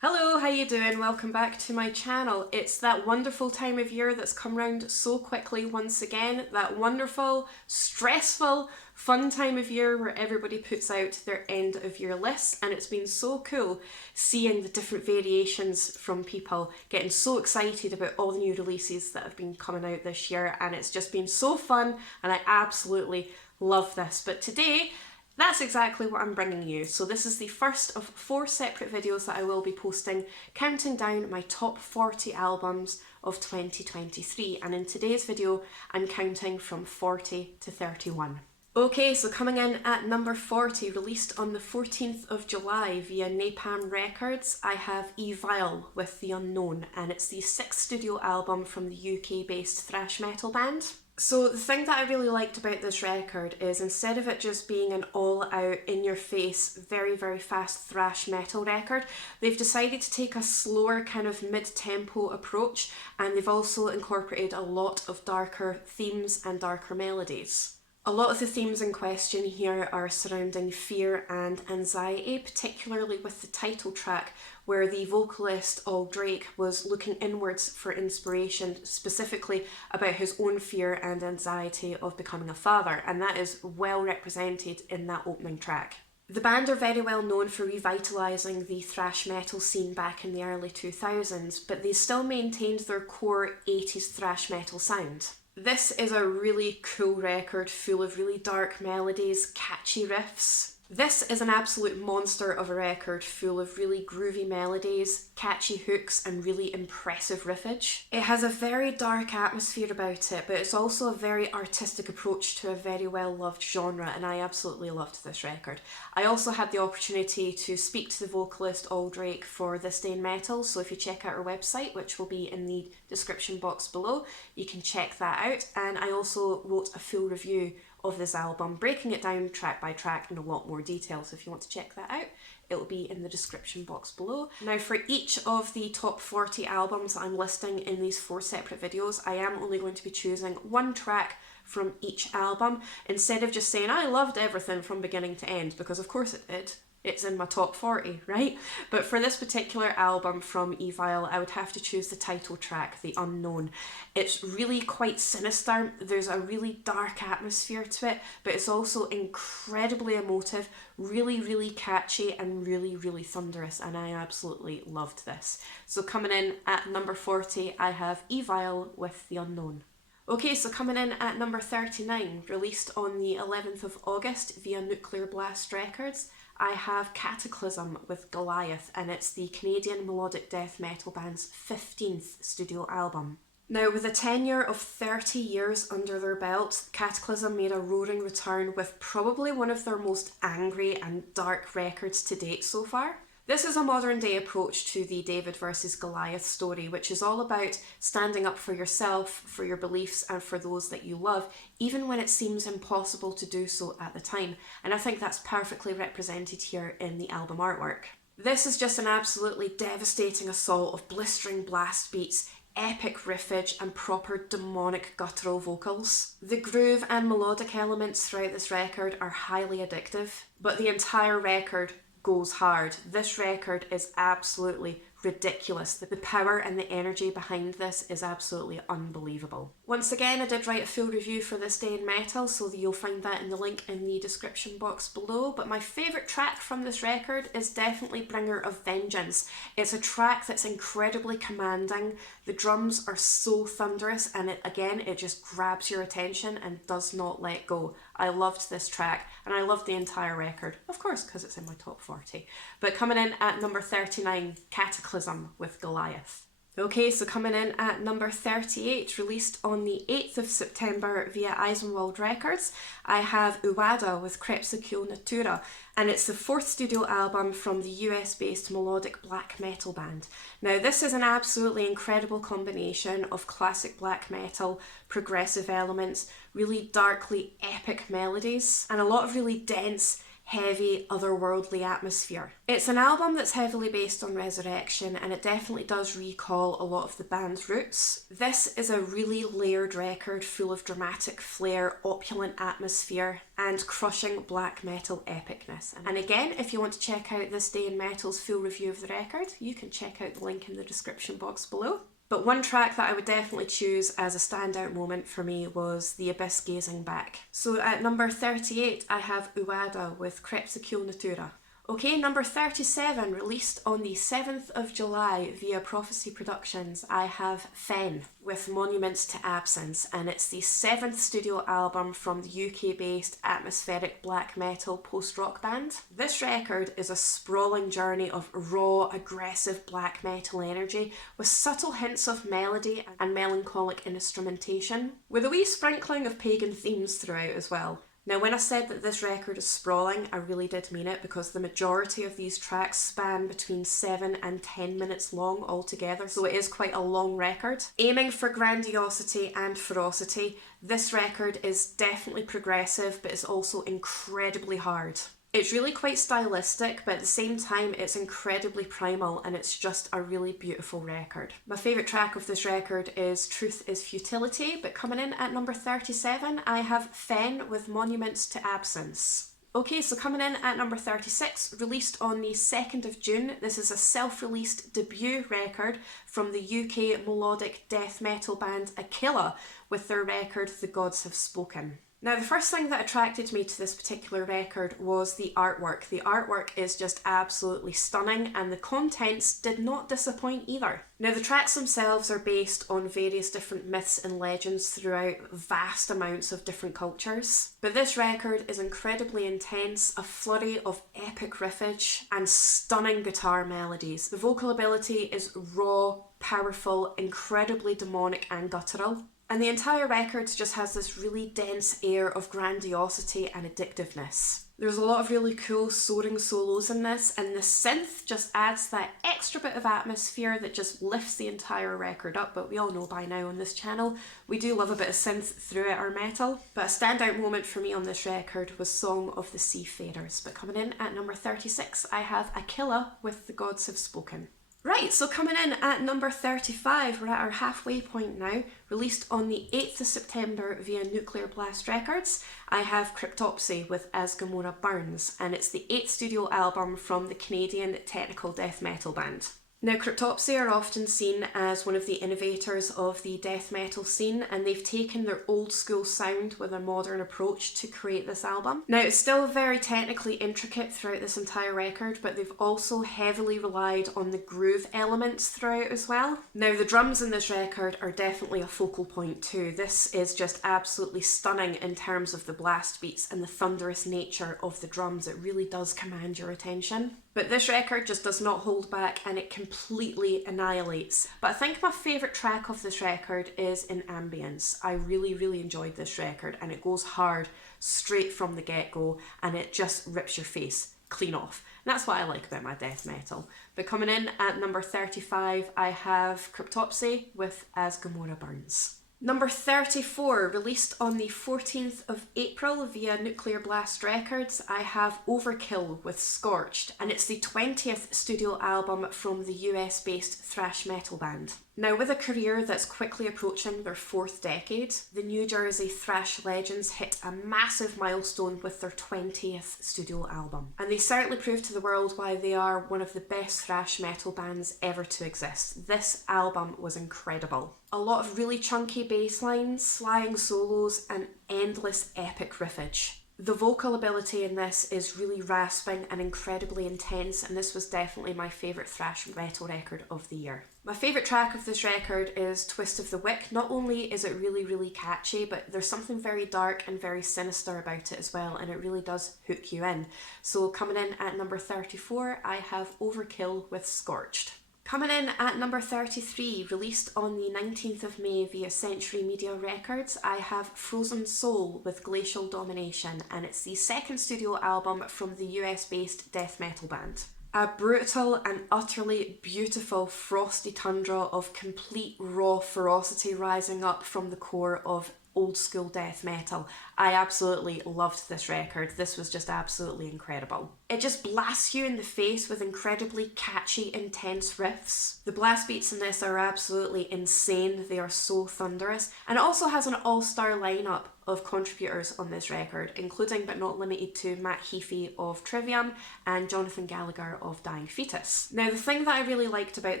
Hello, how you doing? Welcome back to my channel. It's that wonderful time of year that's come round so quickly once again, that wonderful, stressful, fun time of year where everybody puts out their end of year lists, and it's been so cool seeing the different variations from people getting so excited about all the new releases that have been coming out this year, and it's just been so fun and I absolutely love this. But today, that's exactly what I'm bringing you. So this is the first of 4 separate videos that I will be posting, counting down my top 40 albums of 2023. And in today's video, I'm counting from 40 to 31. Okay, so coming in at number 40, released on the 14th of July via Napalm Records, I have Evil with The Unknown, and it's the 6th studio album from the UK-based thrash metal band. So the thing that I really liked about this record is instead of it just being an all-out, in-your-face, very, very fast thrash metal record, they've decided to take a slower kind of mid-tempo approach, and they've also incorporated a lot of darker themes and darker melodies. A lot of the themes in question here are surrounding fear and anxiety, particularly with the title track where the vocalist Drake was looking inwards for inspiration, specifically about his own fear and anxiety of becoming a father, and that is well represented in that opening track. The band are very well known for revitalising the thrash metal scene back in the early 2000s, but they still maintained their core 80s thrash metal sound. This is a really cool record full of really dark melodies, catchy riffs. This is an absolute monster of a record full of really groovy melodies, catchy hooks and really impressive riffage. It has a very dark atmosphere about it, but it's also a very artistic approach to a very well loved genre, and I absolutely loved this record. I also had the opportunity to speak to the vocalist Drake for This Day in Metal, so if you check out her website, which will be in the description box below, you can check that out. And I also wrote a full review of this album, breaking it down track by track in a lot more detail, so if you want to check that out, it will be in the description box below. Now, for each of the top 40 albums that I'm listing in these 4 separate videos, I am only going to be choosing one track from each album, instead of just saying I loved everything from beginning to end, because of course it did. It's in my top 40, right? But for this particular album from Evil, I would have to choose the title track, The Unknown. It's really quite sinister. There's a really dark atmosphere to it, but it's also incredibly emotive, really, really catchy, and really, really thunderous, and I absolutely loved this. So coming in at number 40, I have Evil with The Unknown. Okay, so coming in at number 39, released on the 11th of August via Nuclear Blast Records, I have Cataclysm with Goliath, and it's the Canadian melodic death metal band's 15th studio album. Now, with a tenure of 30 years under their belt, Cataclysm made a roaring return with probably one of their most angry and dark records to date so far. This is a modern day approach to the David versus Goliath story, which is all about standing up for yourself, for your beliefs, and for those that you love, even when it seems impossible to do so at the time. And I think that's perfectly represented here in the album artwork. This is just an absolutely devastating assault of blistering blast beats, epic riffage, and proper demonic guttural vocals. The groove and melodic elements throughout this record are highly addictive, but the entire record goes hard. This record is absolutely ridiculous. The power and the energy behind this is absolutely unbelievable. Once again, I did write a full review for This Day in Metal, so you'll find that in the link in the description box below. But my favourite track from this record is definitely Bringer of Vengeance. It's a track that's incredibly commanding. The drums are so thunderous, and it just grabs your attention and does not let go. I loved this track, and I loved the entire record, of course, because it's in my top 40. But coming in at number 39, Cataclysm with Goliath. Okay, so coming in at number 38, released on the 8th of September via Eisenwald Records, I have Uwada with Crepuscula Natura, and it's the 4th studio album from the US-based melodic black metal band. Now, this is an absolutely incredible combination of classic black metal, progressive elements, really darkly epic melodies, and a lot of really dense, heavy, otherworldly atmosphere. It's an album that's heavily based on Resurrection, and it definitely does recall a lot of the band's roots. This is a really layered record full of dramatic flair, opulent atmosphere, and crushing black metal epicness. And again, if you want to check out This Day in Metal's full review of the record, you can check out the link in the description box below. But one track that I would definitely choose as a standout moment for me was The Abyss Gazing Back. So at number 38, I have Uada with Crepuscula. Okay, number 37, released on the 7th of July via Prophecy Productions, I have Fen with Monuments to Absence, and it's the 7th studio album from the UK-based atmospheric black metal post-rock band. This record is a sprawling journey of raw, aggressive black metal energy with subtle hints of melody and melancholic instrumentation, with a wee sprinkling of pagan themes throughout as well. Now, when I said that this record is sprawling, I really did mean it, because the majority of these tracks span between 7 and 10 minutes long altogether, so it is quite a long record. Aiming for grandiosity and ferocity, this record is definitely progressive, but it's also incredibly hard. It's really quite stylistic, but at the same time it's incredibly primal, and it's just a really beautiful record. My favourite track of this record is Truth is Futility, but coming in at number 37 I have Fen with Monuments to Absence. Okay, so coming in at number 36, released on the 2nd of June, this is a self-released debut record from the UK melodic death metal band Aquila with their record The Gods Have Spoken. Now, the first thing that attracted me to this particular record was the artwork. The artwork is just absolutely stunning, and the contents did not disappoint either. Now, the tracks themselves are based on various different myths and legends throughout vast amounts of different cultures. But this record is incredibly intense, a flurry of epic riffage and stunning guitar melodies. The vocal ability is raw, powerful, incredibly demonic and guttural. And the entire record just has this really dense air of grandiosity and addictiveness. There's a lot of really cool soaring solos in this, and the synth just adds that extra bit of atmosphere that just lifts the entire record up. But we all know by now on this channel, we do love a bit of synth throughout our metal. But a standout moment for me on this record was Song of the Seafarers. But coming in at number 36, I have Aquila with The Gods Have Spoken. Right, so coming in at number 35, we're at our halfway point now. Released on the 8th of September via Nuclear Blast Records, I have Cryptopsy with As Gomorrah Burns, and it's the 8th studio album from the Canadian technical death metal band. Now, Cryptopsy are often seen as one of the innovators of the death metal scene, and they've taken their old school sound with a modern approach to create this album. Now, it's still very technically intricate throughout this entire record, but they've also heavily relied on the groove elements throughout as well. Now, the drums in this record are definitely a focal point too. This is just absolutely stunning in terms of the blast beats and the thunderous nature of the drums. It really does command your attention. But this record just does not hold back, and it completely annihilates. But I think my favourite track of this record is In Ambience. I really enjoyed this record, and it goes hard straight from the get-go, and it just rips your face clean off. And that's what I like about my death metal. But coming in at number 35, I have Cryptopsy with As Gomorrah Burns. Number 34, released on the 14th of April via Nuclear Blast Records, I have Overkill with Scorched, and it's the 20th studio album from the US-based thrash metal band. Now, with a career that's quickly approaching their 4th decade, the New Jersey thrash legends hit a massive milestone with their 20th studio album. And they certainly proved to the world why they are one of the best thrash metal bands ever to exist. This album was incredible. A lot of really chunky bass lines, flying solos, and endless epic riffage. The vocal ability in this is really rasping and incredibly intense, and this was definitely my favourite thrash metal record of the year. My favourite track of this record is Twist of the Wick. Not only is it really catchy, but there's something very dark and very sinister about it as well, and it really does hook you in. So coming in at number 34, I have Overkill with Scorched. Coming in at number 33, released on the 19th of May via Century Media Records, I have Frozen Soul with Glacial Domination, and it's the 2nd studio album from the US-based death metal band. A brutal and utterly beautiful frosty tundra of complete raw ferocity rising up from the core of old school death metal. I absolutely loved this record. This was just absolutely incredible. It just blasts you in the face with incredibly catchy, intense riffs. The blast beats in this are absolutely insane. They are so thunderous. And it also has an all-star lineup of contributors on this record, including but not limited to Matt Heafy of Trivium and Jonathan Gallagher of Dying Fetus. Now, the thing that I really liked about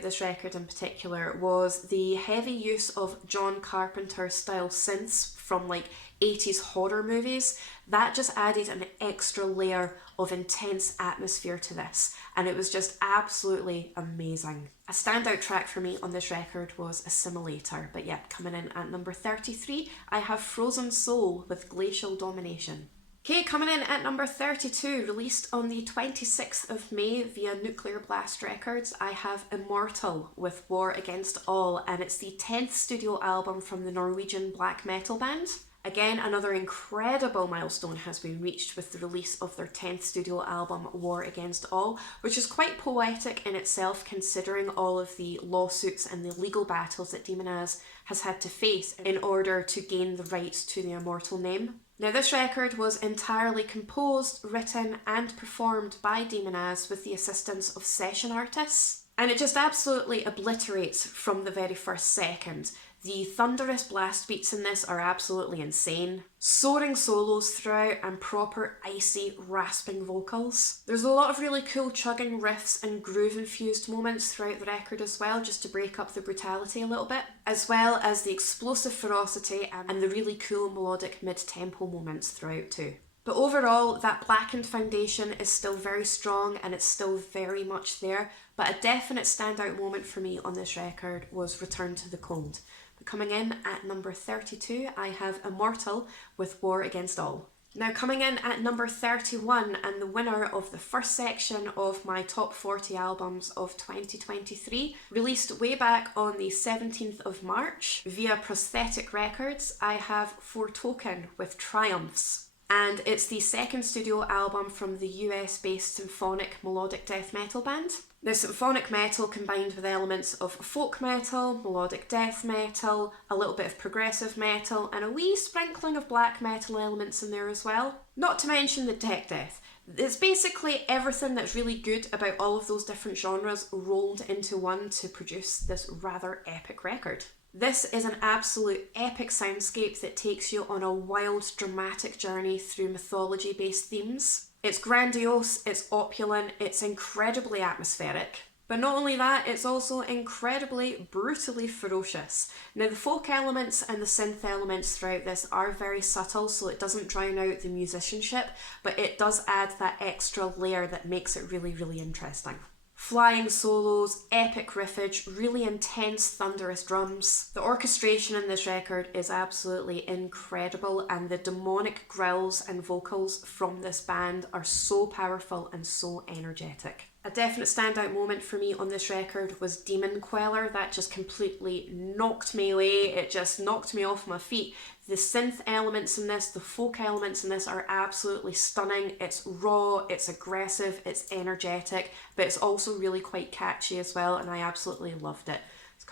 this record in particular was the heavy use of John Carpenter style synths from like 80s horror movies. That just added an extra layer of intense atmosphere to this, and it was just absolutely amazing. A standout track for me on this record was Assimilator, but yeah, coming in at number 33, I have Frozen Soul with Glacial Domination. Okay, coming in at number 32, released on the 26th of May via Nuclear Blast Records, I have Immortal with War Against All, and it's the 10th studio album from the Norwegian black metal band. Again, another incredible milestone has been reached with the release of their 10th studio album, War Against All, which is quite poetic in itself considering all of the lawsuits and the legal battles that Demonaz has had to face in order to gain the rights to the Immortal name. Now, this record was entirely composed, written and performed by Demonaz with the assistance of session artists, and it just absolutely obliterates from the very first second. The thunderous blast beats in this are absolutely insane. Soaring solos throughout and proper icy, rasping vocals. There's a lot of really cool chugging riffs and groove-infused moments throughout the record as well, just to break up the brutality a little bit, as well as the explosive ferocity and the really cool melodic mid-tempo moments throughout too. But overall, that blackened foundation is still very strong and it's still very much there, but a definite standout moment for me on this record was Return to the Cold. But coming in at number 32, I have Immortal with War Against All. Now, coming in at number 31 and the winner of the first section of my top 40 albums of 2023, released way back on the 17th of March via Prosthetic Records, I have Foretoken with Triumphs. And it's the second studio album from the US-based symphonic melodic death metal band. Now, symphonic metal combined with elements of folk metal, melodic death metal, a little bit of progressive metal, and a wee sprinkling of black metal elements in there as well. Not to mention the tech death. It's basically everything that's really good about all of those different genres rolled into one to produce this rather epic record. This is an absolute epic soundscape that takes you on a wild, dramatic journey through mythology-based themes. It's grandiose, it's opulent, it's incredibly atmospheric. But not only that, it's also incredibly, brutally ferocious. Now, the folk elements and the synth elements throughout this are very subtle, so it doesn't drown out the musicianship, but it does add that extra layer that makes it really, really interesting. Flying solos, epic riffage, really intense thunderous drums. The orchestration in this record is absolutely incredible, and the demonic growls and vocals from this band are so powerful and so energetic. A definite standout moment for me on this record was Demon Queller. That just completely knocked me away. It just knocked me off my feet. The synth elements in this, the folk elements in this are absolutely stunning. It's raw, it's aggressive, it's energetic, but it's also really quite catchy as well, and I absolutely loved it.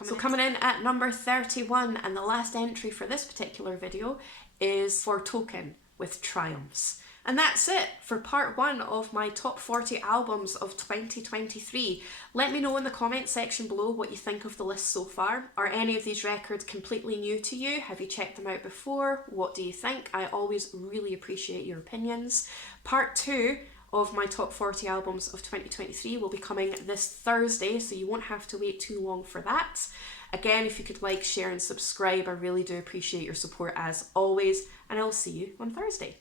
So coming in at number 31, and the last entry for this particular video is Foretoken with Triumphs. And that's it for part 1 of my top 40 albums of 2023. Let me know in the comment section below what you think of the list so far. Are any of these records completely new to you? Have you checked them out before? What do you think? I always really appreciate your opinions. Part 2 of my top 40 albums of 2023 will be coming this Thursday, so you won't have to wait too long for that. Again, if you could like, share and subscribe, I really do appreciate your support as always, and I'll see you on Thursday.